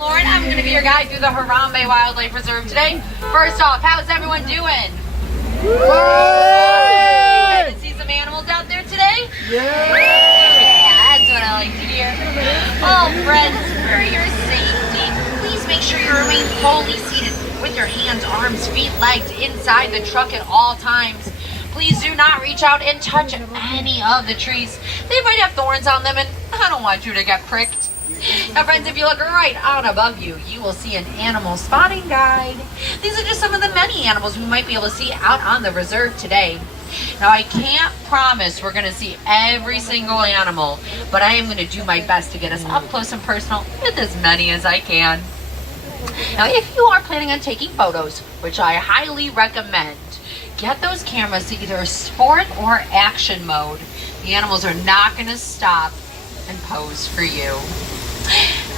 Lauren, I'm going to be your guide through the Harambe Wildlife Reserve today. First off, how's everyone doing? Excited to see some animals out there today? Yeah, that's what I like to hear. Oh, friends, for your safety, please make sure you remain fully seated with your hands, arms, feet, legs inside the truck at all times. Please do not reach out and touch any of the trees. They might have thorns on them, and I don't want you to get pricked. Now, friends, if you look right out above you, you will see an animal spotting guide. These are just some of the many animals we might be able to see out on the reserve today. Now, I can't promise we're going to see every single animal, but I am going to do my best to get us up close and personal with as many as I can. Now, if you are planning on taking photos, which I highly recommend, get those cameras to either sport or action mode. The animals are not going to stop and pose for you.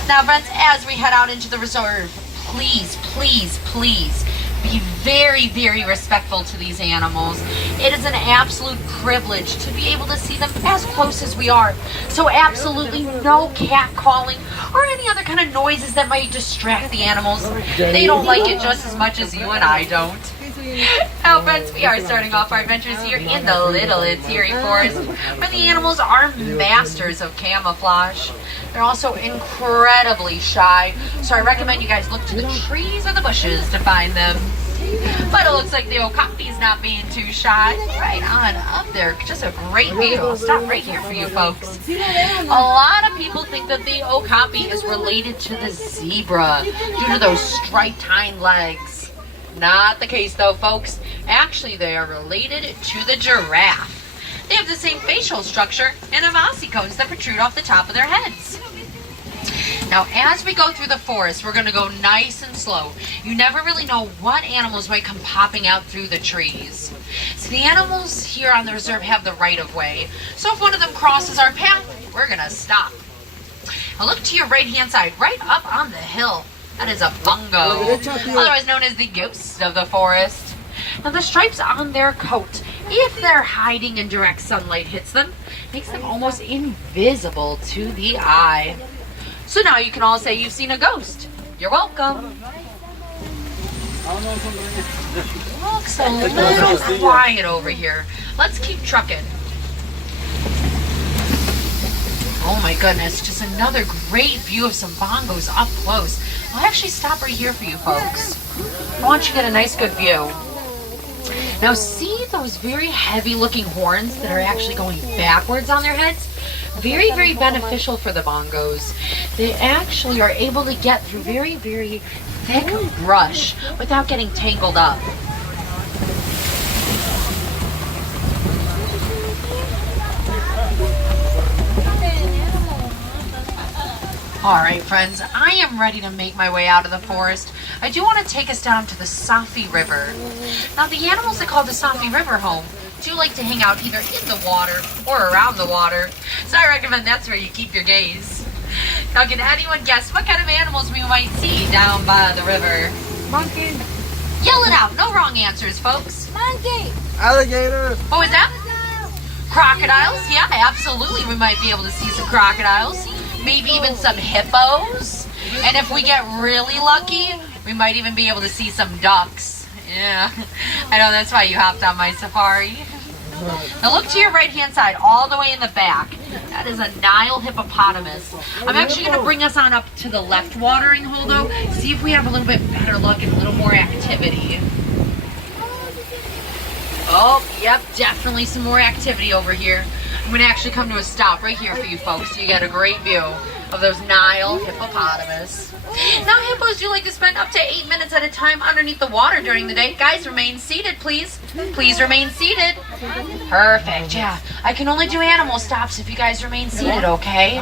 Now, friends, as we head out into the reserve, please, please, please be very, very respectful to these animals. It is an absolute privilege to be able to see them as close as we are. So absolutely no cat calling or any other kind of noises that might distract the animals. They don't like it just as much as you and I don't. Now, friends, we are starting off our adventures here in the Little Interior Forest, where the animals are masters of camouflage. They're also incredibly shy, so I recommend you guys look to the trees or the bushes to find them. But it looks like the okapi's not being too shy. Right on up there, just a great view. I'll stop right here for you folks. A lot of people think that the okapi is related to the zebra due to those striped hind legs. Not the case though, folks. Actually, they are related to the giraffe. They have the same facial structure and have ossicones that protrude off the top of their heads. Now, as we go through the forest, we're going to go nice and slow. You never really know what animals might come popping out through the trees. So the animals here on the reserve have the right of way. So if one of them crosses our path, we're going to stop. Now look to your right-hand side, right up on the hill. That is a bungo, otherwise known as the ghost of the forest. Now the stripes on their coat, if they're hiding and direct sunlight hits them, makes them almost invisible to the eye. So now you can all say you've seen a ghost. You're welcome. Looks a little quiet over here. Let's keep trucking. Oh my goodness, just another great view of some bongos up close. I'll actually stop right here for you folks. I want you to get a nice good view. Now see those very heavy looking horns that are actually going backwards on their heads? Very, very beneficial for the bongos. They actually are able to get through very, very thick brush without getting tangled up. Alright friends, I am ready to make my way out of the forest. I do want to take us down to the Safi River. Now the animals that call the Safi River home do like to hang out either in the water or around the water. So I recommend that's where you keep your gaze. Now can anyone guess what kind of animals we might see down by the river? Monkey. Yell it out, no wrong answers folks. Monkey. Alligator. What was that? Crocodiles? Yeah, absolutely we might be able to see some crocodiles. Maybe even some hippos. And if we get really lucky, we might even be able to see some ducks. Yeah, I know that's why you hopped on my safari. Now look to your right-hand side, all the way in the back. That is a Nile hippopotamus. I'm actually going to bring us on up to the left watering hole though, see if we have a little bit better look and a little more activity. Oh, yep, definitely some more activity over here. I'm going to actually come to a stop right here for you folks so you get a great view of those Nile hippopotamus. Now hippos do like to spend up to 8 minutes at a time underneath the water during the day. Guys, remain seated, please. Please remain seated. Perfect, yeah. I can only do animal stops if you guys remain seated, okay?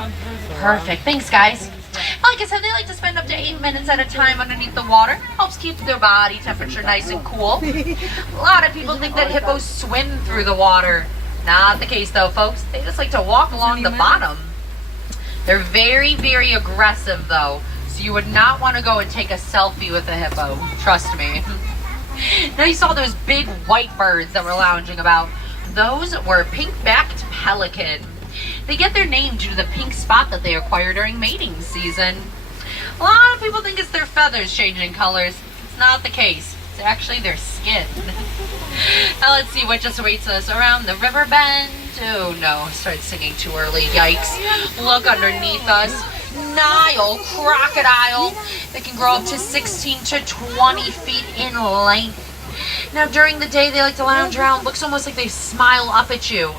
Perfect, thanks guys. Like I said, they like to spend up to 8 minutes at a time underneath the water. Helps keep their body temperature nice and cool. A lot of people think that hippos swim through the water. Not the case though, folks. They just like to walk along the bottom. They're very, very aggressive though. So you would not want to go and take a selfie with a hippo. Trust me. Now you saw those big white birds that were lounging about. Those were pink-backed pelican. They get their name due to the pink spot that they acquire during mating season. A lot of people think it's their feathers changing colors. It's not the case. It's actually their skin. Now let's see what just awaits us around the river bend. Oh no, I started singing too early. Yikes. Look underneath us. Nile crocodile. They can grow up to 16 to 20 feet in length. Now during the day they like to lounge around. Looks almost like they smile up at you.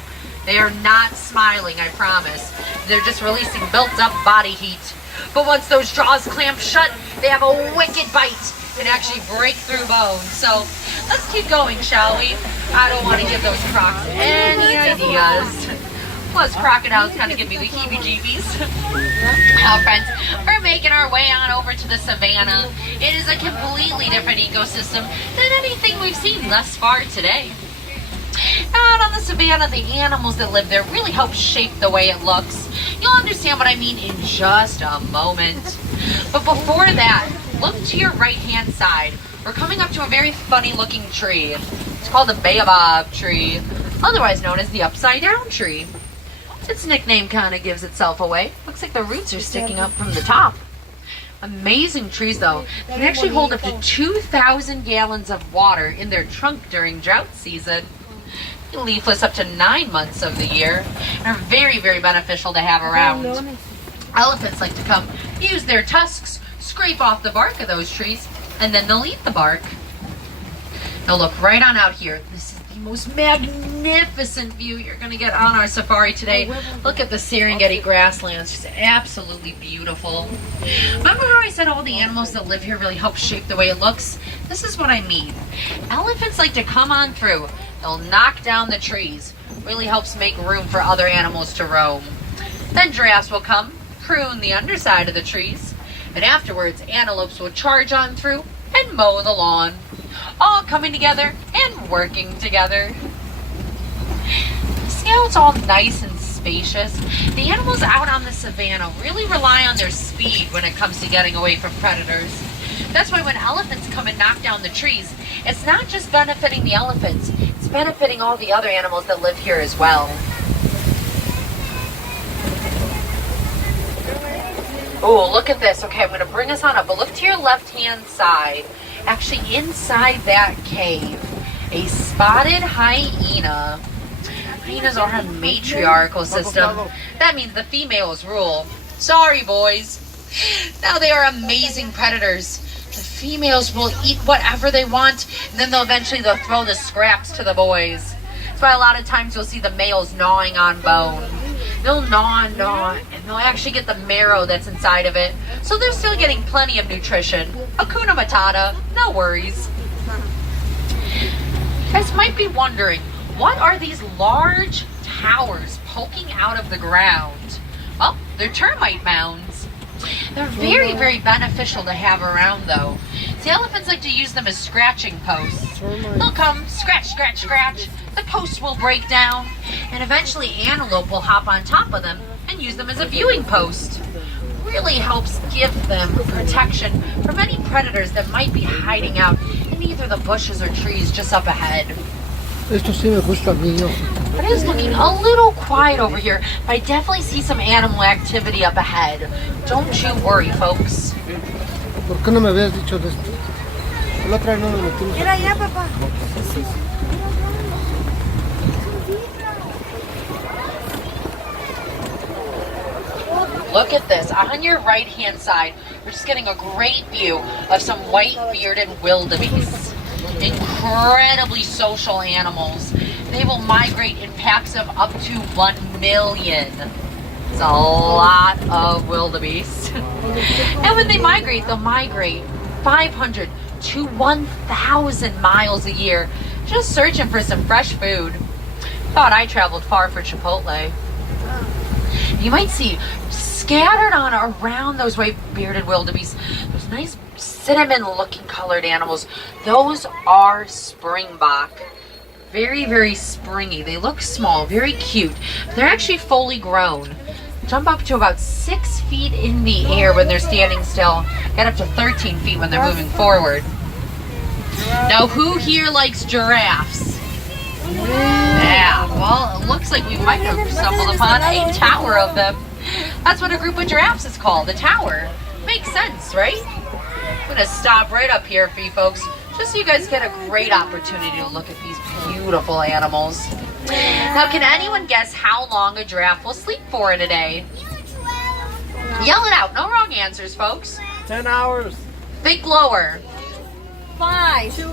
They are not smiling, I promise. They're just releasing built up body heat. But once those jaws clamp shut, they have a wicked bite and actually break through bones. So let's keep going, shall we? I don't want to give those crocs any ideas. Plus, crocodiles kind of give me the heebie-jeebies. Now, friends, we're making our way on over to the savannah. It is a completely different ecosystem than anything we've seen thus far today. Out on the savannah, the animals that live there really help shape the way it looks. You'll understand what I mean in just a moment. But before that, look to your right-hand side. We're coming up to a very funny-looking tree. It's called the baobab tree, otherwise known as the upside-down tree. Its nickname kind of gives itself away. Looks like the roots are sticking up from the top. Amazing trees, though. They can actually hold up to 2,000 gallons of water in their trunk during drought season. Leafless up to 9 months of the year, and are very, very beneficial to have around. Elephants like to come, use their tusks, scrape off the bark of those trees, and then they'll eat the bark. Now look right on out here. This is the most magnificent view you're going to get on our safari today. Look at the Serengeti grasslands. It's absolutely beautiful. Remember how I said all the animals that live here really help shape the way it looks? This is what I mean. Elephants like to come on through. They'll knock down the trees. Really helps make room for other animals to roam. Then giraffes will come, prune the underside of the trees, and afterwards antelopes will charge on through and mow the lawn. All coming together and working together. See how it's all nice and spacious? The animals out on the savannah really rely on their speed when it comes to getting away from predators. That's why when elephants come and knock down the trees, it's not just benefiting the elephants, it's benefiting all the other animals that live here as well. Oh, look at this. Okay, I'm going to bring us on up, but look to your left-hand side. Actually, inside that cave, a spotted hyena. Hyenas are a matriarchal system. That means the females rule. Sorry, boys. Now they are amazing predators. The females will eat whatever they want, and then they'll throw the scraps to the boys. That's why a lot of times you'll see the males gnawing on bone. They'll gnaw and gnaw, and they'll actually get the marrow that's inside of it. So they're still getting plenty of nutrition. Hakuna Matata, no worries. You guys might be wondering, what are these large towers poking out of the ground? Well, they're termite mounds. They're very, very beneficial to have around, though. The elephants like to use them as scratching posts. They'll come, scratch, scratch, scratch. The posts will break down, and eventually antelope will hop on top of them and use them as a viewing post. Really helps give them protection from any predators that might be hiding out in either the bushes or trees just up ahead. Esto sí me gusta a mí, yo. It is looking a little quiet over here, but I definitely see some animal activity up ahead. Don't you worry, folks. ¿Por qué no me habías dicho de esto? La otra vez no nos metimos. Era allá, papá. Look at this. On your right-hand side, we're just getting a great view of some white-bearded wildebeest. Incredibly social animals. They will migrate in packs of up to 1 million. It's a lot of wildebeest. And when they migrate, they'll migrate 500 to 1,000 miles a year, just searching for some fresh food. Thought I traveled far for Chipotle. You might see scattered on around those white-bearded wildebeest, those nice cinnamon-looking colored animals. Those are springbok. Very, very springy. They look small, very cute. They're actually fully grown. Jump up to about 6 feet in the air when they're standing still. Get up to 13 feet when they're moving forward. Now, who here likes giraffes? Yeah, well, it looks like we might have stumbled upon a tower of them. That's what a group of giraffes is called, a tower. Makes sense, right? I'm gonna stop right up here for you folks, just so you guys get a great opportunity to look at these beautiful animals. Now, can anyone guess how long a giraffe will sleep for in a day? Yell it out. No wrong answers, folks. 10 hours. Think lower. 2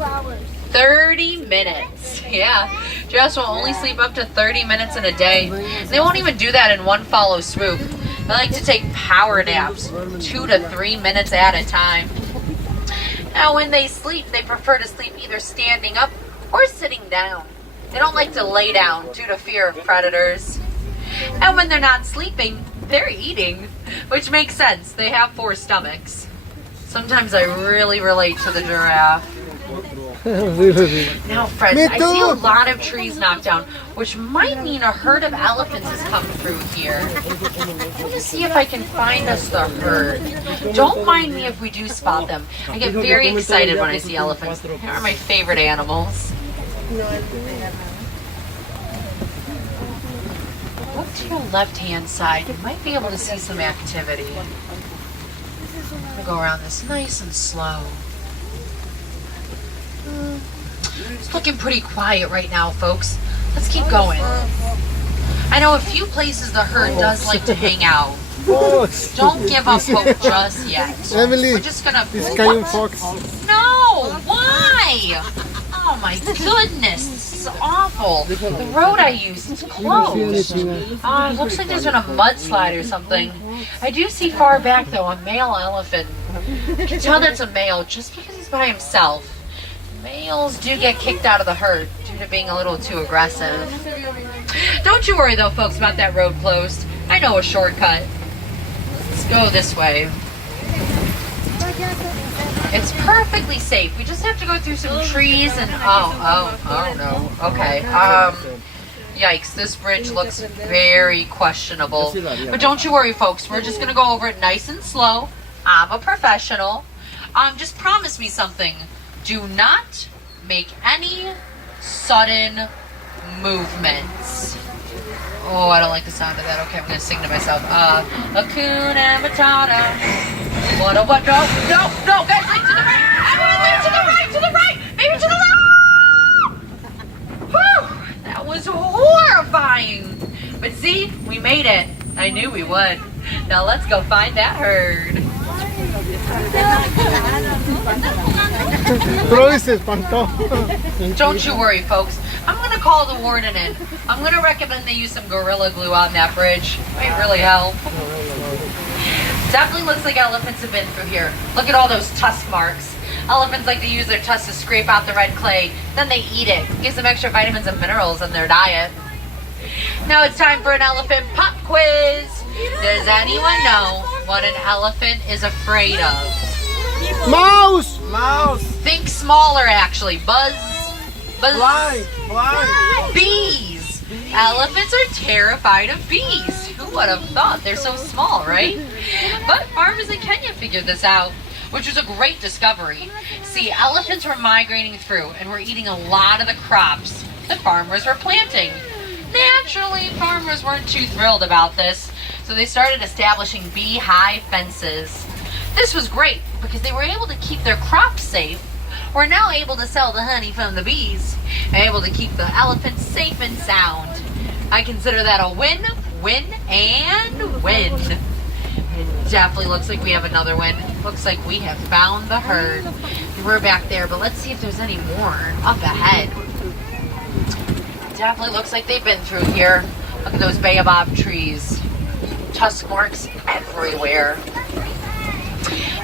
hours. 30 minutes. Yeah. Giraffes will only sleep up to 30 minutes in a day. They won't even do that in one follow swoop. They like to take power naps, 2 to 3 minutes at a time. Now, when they sleep, they prefer to sleep either standing up or sitting down. They don't like to lay down due to fear of predators. And when they're not sleeping, they're eating, which makes sense. They have 4 stomachs. Sometimes I really relate to the giraffe. Now, friends, I see a lot of trees knocked down, which might mean a herd of elephants has come through here. I'm going to see if I can find us the herd. Don't mind me if we do spot them. I get very excited when I see elephants. They are my favorite animals. Look to your left-hand side. You might be able to see some activity. I'm going to go around this nice and slow. It's looking pretty quiet right now, folks. Let's keep going. I know a few places the herd does like to hang out. Don't give up hope just yet. Emily, we're just gonna. this Cayenne fox. No! Why? Oh my goodness, this is awful. The road I use is closed. It looks like there's been a mudslide or something. I do see far back though a male elephant. You can tell that's a male just because he's by himself. Males do get kicked out of the herd due to being a little too aggressive. Don't you worry though, folks, about that road closed. I know a shortcut. Let's go this way. It's perfectly safe. We just have to go through some trees and oh no. Okay. Yikes, this bridge looks very questionable. But don't you worry, folks. We're just gonna go over it nice and slow. I'm a professional. Just promise me something. Do not make any sudden movements. Oh, I don't like the sound of that. Okay, I'm going to sing to myself. Hakuna Matata. What, no, guys, like to the right. Everyone, to the right, maybe to the left. Whew, that was horrifying. But see, we made it. I knew we would. Now let's go find that herd. Don't you worry, folks. I'm going to call the warden in. I'm going to recommend they use some Gorilla Glue on that bridge. It might really help. Definitely looks like elephants have been through here. Look at all those tusk marks. Elephants like to use their tusks to scrape out the red clay. Then they eat it. Gives them extra vitamins and minerals in their diet. Now it's time for an elephant pop quiz. Does anyone know what an elephant is afraid of? Mouse! Think smaller, actually. Buzz. Fly. Bees. Elephants are terrified of bees. Who would have thought? They're so small, right? But farmers in Kenya figured this out, which was a great discovery. See, elephants were migrating through and were eating a lot of the crops the farmers were planting. Naturally, farmers weren't too thrilled about this, so they started establishing beehive fences. This was great because they were able to keep their crops safe. We're now able to sell the honey from the bees and able to keep the elephants safe and sound. I consider that a win, win, and win. It definitely looks like we have another win. Looks like we have found the herd. We're back there, but let's see if there's any more up ahead. Definitely looks like they've been through here. Look at those baobab trees. Tusk marks everywhere.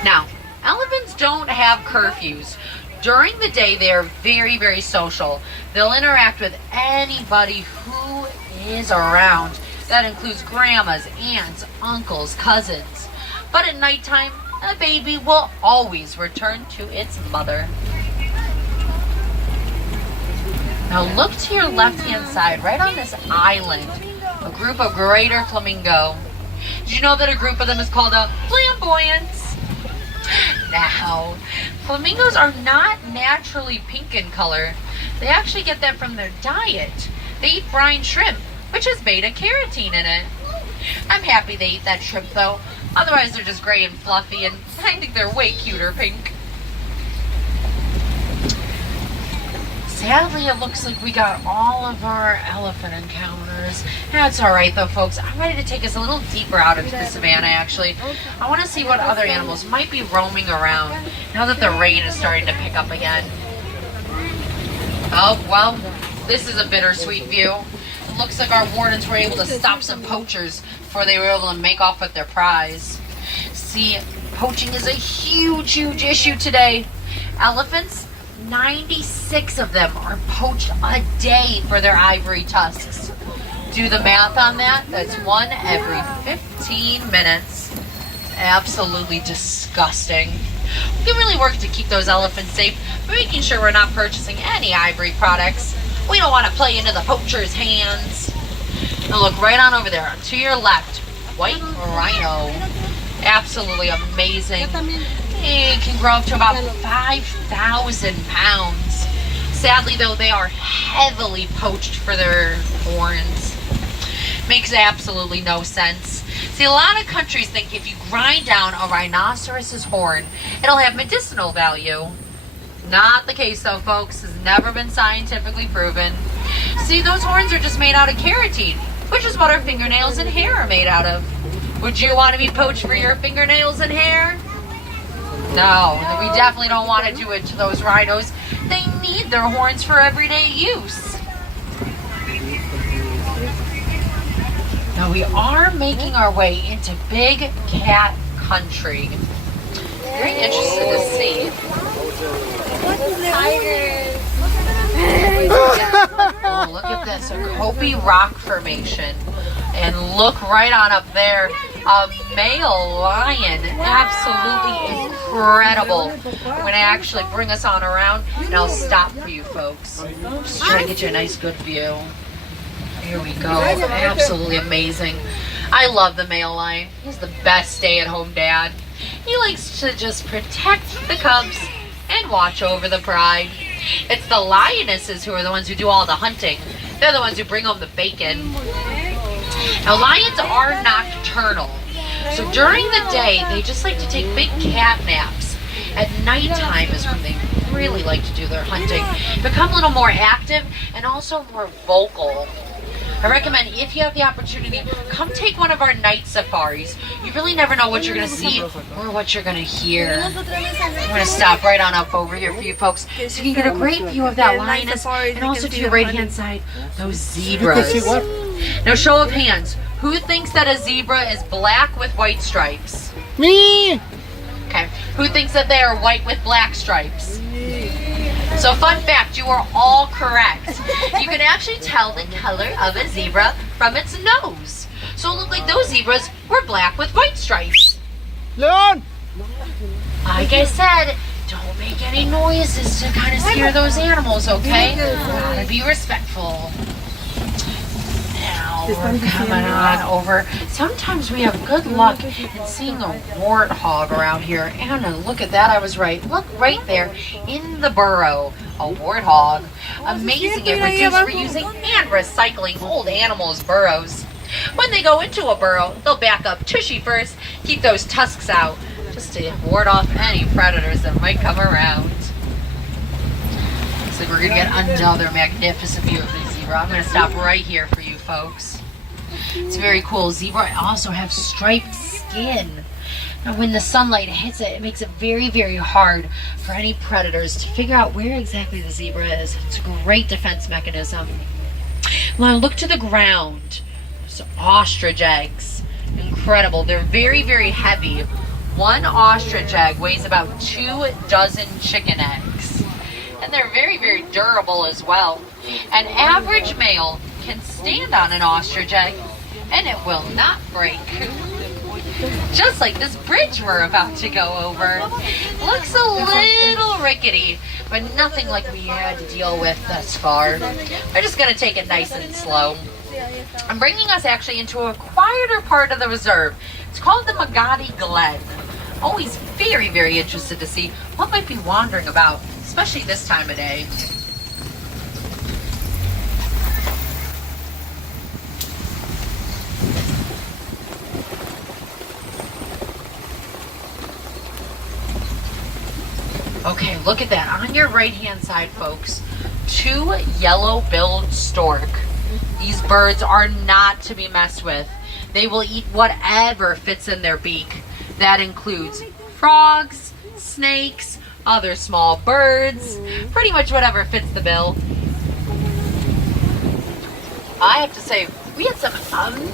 Now, elephants don't have curfews. During the day, they are very, very social. They'll interact with anybody who is around. That includes grandmas, aunts, uncles, cousins. But at nighttime, a baby will always return to its mother. Now look to your left-hand side, right on this island, a group of greater flamingo. Did you know that a group of them is called a flamboyance? Now, flamingos are not naturally pink in color. They actually get that from their diet. They eat brine shrimp, which has beta-carotene in it. I'm happy they eat that shrimp though. Otherwise, they're just gray and fluffy, and I think they're way cuter pink. Sadly, it looks like we got all of our elephant encounters. That's all right, though, folks. I'm ready to take us a little deeper out into the savannah, actually. I want to see what other animals might be roaming around now that the rain is starting to pick up again. Oh, well, this is a bittersweet view. It looks like our wardens were able to stop some poachers before they were able to make off with their prize. See, poaching is a huge, huge issue today. Elephants, 96 of them are poached a day for their ivory tusks. Do the math on that. That's one every 15 minutes. Absolutely disgusting. We can really work to keep those elephants safe, making sure we're not purchasing any ivory products. We don't want to play into the poacher's hands. Now look right on over there to your left. White rhino. Absolutely amazing. It can grow up to about 5,000 pounds. Sadly, though, they are heavily poached for their horns. Makes absolutely no sense. See, a lot of countries think if you grind down a rhinoceros's horn, it'll have medicinal value. Not the case, though, folks. Has never been scientifically proven. See, those horns are just made out of keratin, which is what our fingernails and hair are made out of. Would you want to be poached for your fingernails and hair? No, we definitely don't want to do it to those rhinos. They need their horns for everyday use. Now we are making our way into big cat country. Very interested to see. Oh, look at this, a Kobe rock formation. And look right on up there, a male lion, absolutely incredible. I'm going to actually bring us on around, and I'll stop for you folks. Just try to get you a nice good view. Here we go, absolutely amazing. I love the male lion. He's the best stay-at-home dad. He likes to just protect the cubs and watch over the pride. It's the lionesses who are the ones who do all the hunting. They're the ones who bring home the bacon. Now, lions are nocturnal, so during the day, they just like to take big cat naps. At nighttime is when they really like to do their hunting, become a little more active and also more vocal. I recommend, if you have the opportunity, come take one of our night safaris. You really never know what you're going to see or what you're going to hear. I'm going to stop right on up over here for you folks so you can get a great view of that lioness, and also to your right-hand side, those zebras. Now, show of hands. Who thinks that a zebra is black with white stripes? Me! Okay. Who thinks that they are white with black stripes? So, fun fact, you are all correct. You can actually tell the color of a zebra from its nose. So it looked like those zebras were black with white stripes. Leon! Like I said, don't make any noises to kind of scare those animals, okay? Gotta be respectful. Now we're coming on over. Sometimes we have good luck in seeing a warthog around here. Anna, look at that. I was right. Look right there in the burrow. A warthog. Amazing at reusing and recycling old animals' burrows. When they go into a burrow, they'll back up tushy first, keep those tusks out, just to ward off any predators that might come around. Looks like we're going to get another magnificent view of the zebra. I'm going to stop right here for you folks. It's very cool. Zebra also have striped skin. Now when the sunlight hits it, it makes it very, very hard for any predators to figure out where exactly the zebra is. It's a great defense mechanism. Now look to the ground. There's ostrich eggs. Incredible. They're very, very heavy. One ostrich egg weighs about 2 dozen chicken eggs. And they're very, very durable as well. An average male can stand on an ostrich egg and it will not break. Just like this bridge we're about to go over. Looks a little rickety, but nothing like we had to deal with thus far. We're just going to take it nice and slow. I'm bringing us actually into a quieter part of the reserve. It's called the Magadi Glen. Always very, very interested to see what might be wandering about, especially this time of day. Okay, look at that. On your right-hand side, folks, 2 yellow-billed stork. These birds are not to be messed with. They will eat whatever fits in their beak. That includes frogs, snakes, other small birds, pretty much whatever fits the bill. I have to say, we had some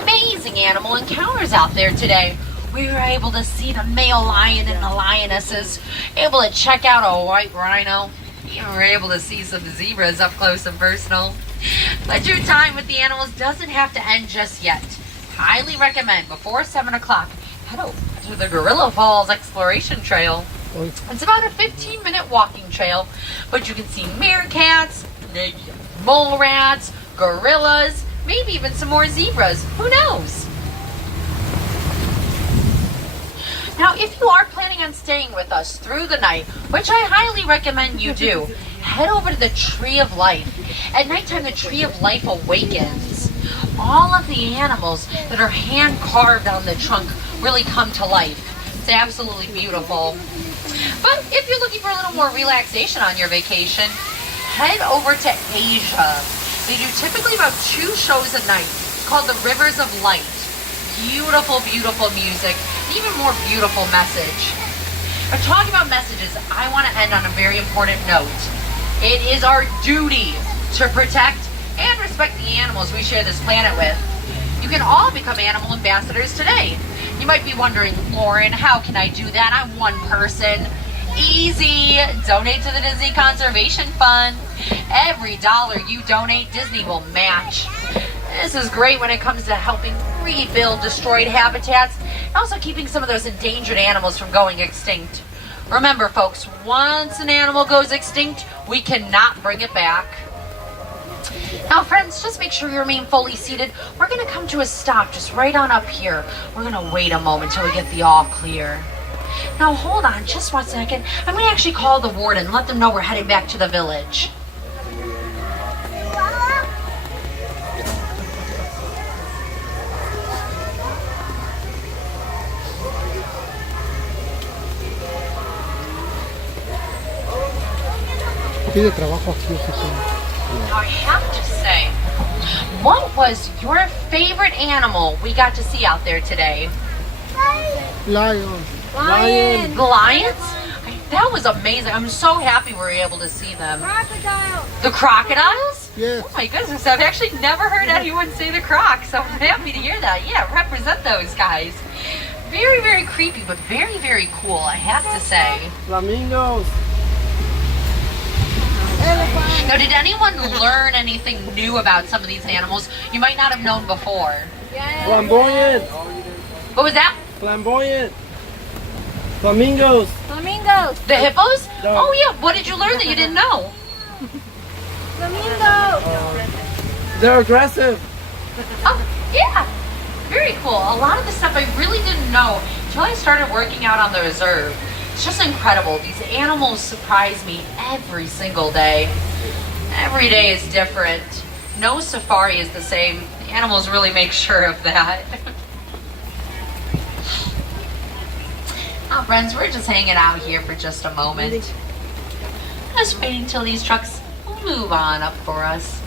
amazing animal encounters out there today. We were able to see the male lion and the lionesses, able to check out a white rhino, even were able to see some zebras up close and personal. But your time with the animals doesn't have to end just yet. Highly recommend before 7 o'clock, head over to the Gorilla Falls Exploration Trail. It's about a 15-minute walking trail, but you can see meerkats, mole rats, gorillas, maybe even some more zebras. Who knows? Now, if you are planning on staying with us through the night, which I highly recommend you do, head over to the Tree of Life. At nighttime, the Tree of Life awakens. All of the animals that are hand-carved on the trunk really come to life. It's absolutely beautiful. But if you're looking for a little more relaxation on your vacation, head over to Asia. They do typically about 2 shows a night called the Rivers of Light. Beautiful, beautiful music, even more beautiful message. But talking about messages, I want to end on a very important note. It is our duty to protect and respect the animals we share this planet with. You can all become animal ambassadors today. You might be wondering, Lauren, how can I do that? I'm one person. Easy. Donate to the Disney Conservation Fund. Every dollar you donate, Disney will match. This is great when it comes to helping rebuild destroyed habitats and also keeping some of those endangered animals from going extinct. Remember, folks, once an animal goes extinct, we cannot bring it back. Now, friends, just make sure you remain fully seated. We're going to come to a stop just right on up here. We're going to wait a moment till we get the all clear. Now, hold on just 1 second. I'm going to actually call the warden and let them know we're heading back to the village. Pide trabajo aquí, oficina. Now, I have to say, what was your favorite animal we got to see out there today? Lion. Lion. The lions? That was amazing. I'm so happy we were able to see them. Crocodile. The crocodiles? Yes. Oh my goodness, I've actually never heard anyone say the crocs, so I'm happy to hear that. Yeah, represent those guys. Very, very creepy, but very, very cool, I have to say. Flamingos. Now, did anyone learn anything new about some of these animals you might not have known before? Yes. Flamboyant. What was that? Flamboyant. Flamingos. Flamingos. The hippos? No. Oh yeah, what did you learn that you didn't know? Flamingo. They're aggressive. Oh, yeah. Very cool. A lot of the stuff I really didn't know until I started working out on the reserve. It's just incredible. These animals surprise me every single day. Every day is different. No safari is the same. The animals really make sure of that. Now, friends, we're just hanging out here for just a moment. Just waiting till these trucks move on up for us.